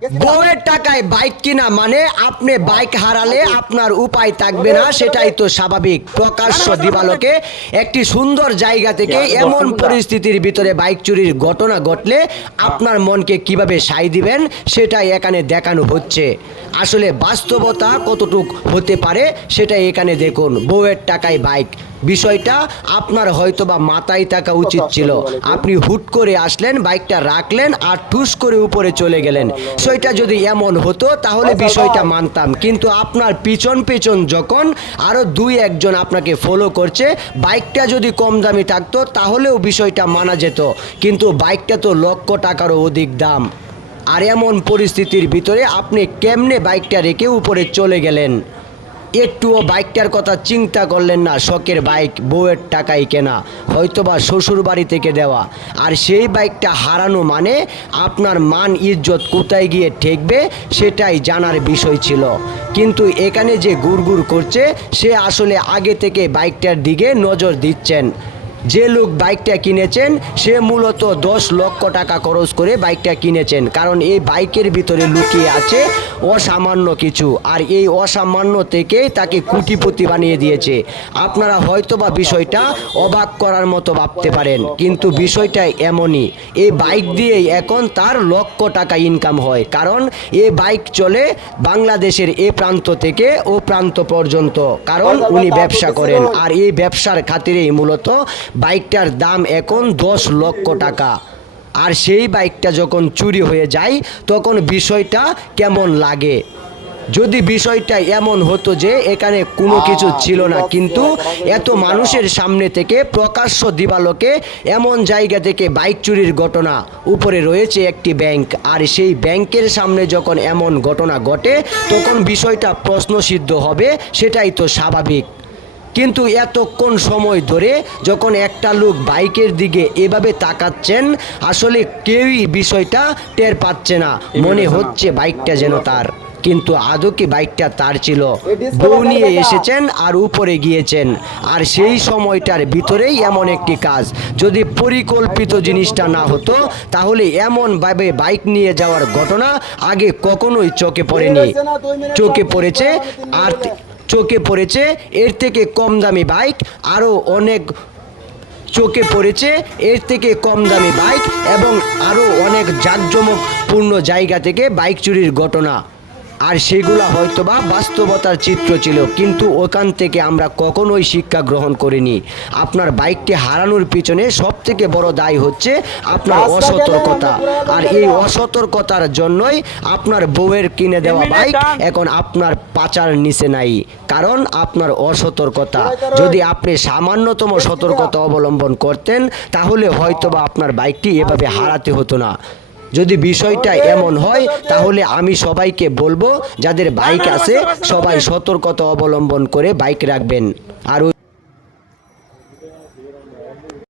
বউয়ের টাকায় বাইক কিনা মানে আপনি বাইক হারালে আপনার উপায় থাকবে না সেটাই তো স্বাভাবিক। প্রকাশ্য দিবালোকে একটি সুন্দর জায়গা থেকে এমন পরিস্থিতির ভিতরে বাইক চুরির ঘটনা ঘটলে আপনার মনকে কীভাবে সাই দিবেন সেটাই এখানে দেখানো হচ্ছে। আসলে বাস্তবতা কতটুক হতে পারে সেটাই এখানে দেখুন বউয়ের টাকায় বাইক বিষয়টা আপনার হয়তো বা মাথায় থাকা উচিত ছিল। আপনি হুট করে আসলেন বাইকটা রাখলেন আর ঠুস করে উপরে চলে গেলেন। বিষয়টা যদি এমন হতো তাহলে বিষয়টা মানতাম। কিন্তু আপনার পিছন পিছন যখন আরও দুই একজন আপনাকে ফলো করছে বাইকটা যদি কম দামি থাকতো তাহলেও বিষয়টা মানা যেত। কিন্তু বাইকটা তো লক্ষ টাকারও অধিক দাম। আর এমন পরিস্থিতির ভিতরে আপনি কেমনে বাইকটা রেখে উপরে চলে গেলেন? একটুও বাইকটার কথা চিন্তা করলেন না, শখের বাইক, বউয়ের টাকায় কেনা, হয়তোবা শ্বশুর বাড়ি থেকে দেওয়া। আর সেই বাইকটা হারানো মানে আপনার মান ইজ্জত কোথায় গিয়ে ঠেকবে সেটাই জানার বিষয় ছিল। কিন্তু এখানে যে গুড়গুড় করছে, সে আসলে আগে থেকে বাইকটার দিকে নজর দিচ্ছেন। যে লোক বাইকটা কিনেছেন, সে মূলত দশ লক্ষ টাকা খরচ করে বাইকটা কিনেছেন। কারণ এই বাইকের ভিতরে লুকিয়ে আছে অসামান্য কিছু। আর এই অসামান্য থেকেই তাকে কুটিপতি বানিয়ে দিয়েছে। আপনারা হয়তোবা বিষয়টা অবাক করার মতো ভাবতে পারেন, কিন্তু বিষয়টা এমনই। এই বাইক দিয়েই এখন তার লক্ষ টাকা ইনকাম হয়। কারণ এ বাইক চলে বাংলাদেশের এ প্রান্ত থেকে ও প্রান্ত পর্যন্ত। কারণ উনি ব্যবসা করেন। আর এই ব্যবসার খাতিরেই মূলত বাইকটার দাম এখন দশ লক্ষ টাকা। আর সেই বাইকটা যখন চুরি হয়ে যায় তখন বিষয়টা কেমন লাগে? যদি বিষয়টা এমন হতো যে এখানে কোনো কিছু ছিল না কিন্তু এত মানুষের সামনে থেকে প্রকাশ্য দিবালোকে এমন জায়গা থেকে বাইক চুরির ঘটনা উপরে রয়েছে একটি ব্যাংক। আর সেই ব্যাংকের সামনে যখন এমন ঘটনা ঘটে তখন বিষয়টা প্রশ্নসিদ্ধ হবে সেটাই তো স্বাভাবিক। কিন্তু এতক্ষণ সময় ধরে যখন একটা লোক বাইকের দিকে এভাবে তাকাচ্ছেন আসলে কেউই বিষয়টা টের পাচ্ছে না। মনে হচ্ছে বাইকটা যেন তার। কিন্তু আদৌ কি বাইকটা তার ছিল? বউ নিয়ে এসেছেন আর উপরে গিয়েছেন। আর সেই সময়টার ভিতরেই এমন একটি কাজ। যদি পরিকল্পিত জিনিসটা না হতো তাহলে এমনভাবে বাইক নিয়ে যাওয়ার ঘটনা আগে কখনোই চোখে পড়েনি। চোখে পড়েছে আর চোখে পড়েছে। এর থেকে কম দামি বাইক আরও অনেক চোখে পড়েছে। এর থেকে কম দামি বাইক এবং আরও অনেক জাঁকজমকপূর্ণ জায়গা থেকে বাইক চুরির ঘটনা। আর সেগুলো হয়তোবা বাস্তবতার চিত্র ছিল কিন্তু ওখান থেকে আমরা কখনোই শিক্ষা গ্রহণ করিনি। আপনার বাইকটি হারানোর পিছনে সব থেকে বড় দায় হচ্ছে আপনার অসতর্কতা। আর এই অসতর্কতার জন্যই আপনার বউয়ের কিনে দেওয়া বাইক এখন আপনার পাচার নিচে নাই কারণ আপনার অসতর্কতা। যদি আপনি সামান্যতম সতর্কতা অবলম্বন করতেন তাহলে হয়তোবা আপনার বাইকটি এভাবে হারাতে হতো না। যদি বিষয়টা এমন হয় তাহলে আমি সবাইকে বলব যাদের বাইক আছে সবাই সতর্কতা অবলম্বন করে বাইক রাখবেন আর ওই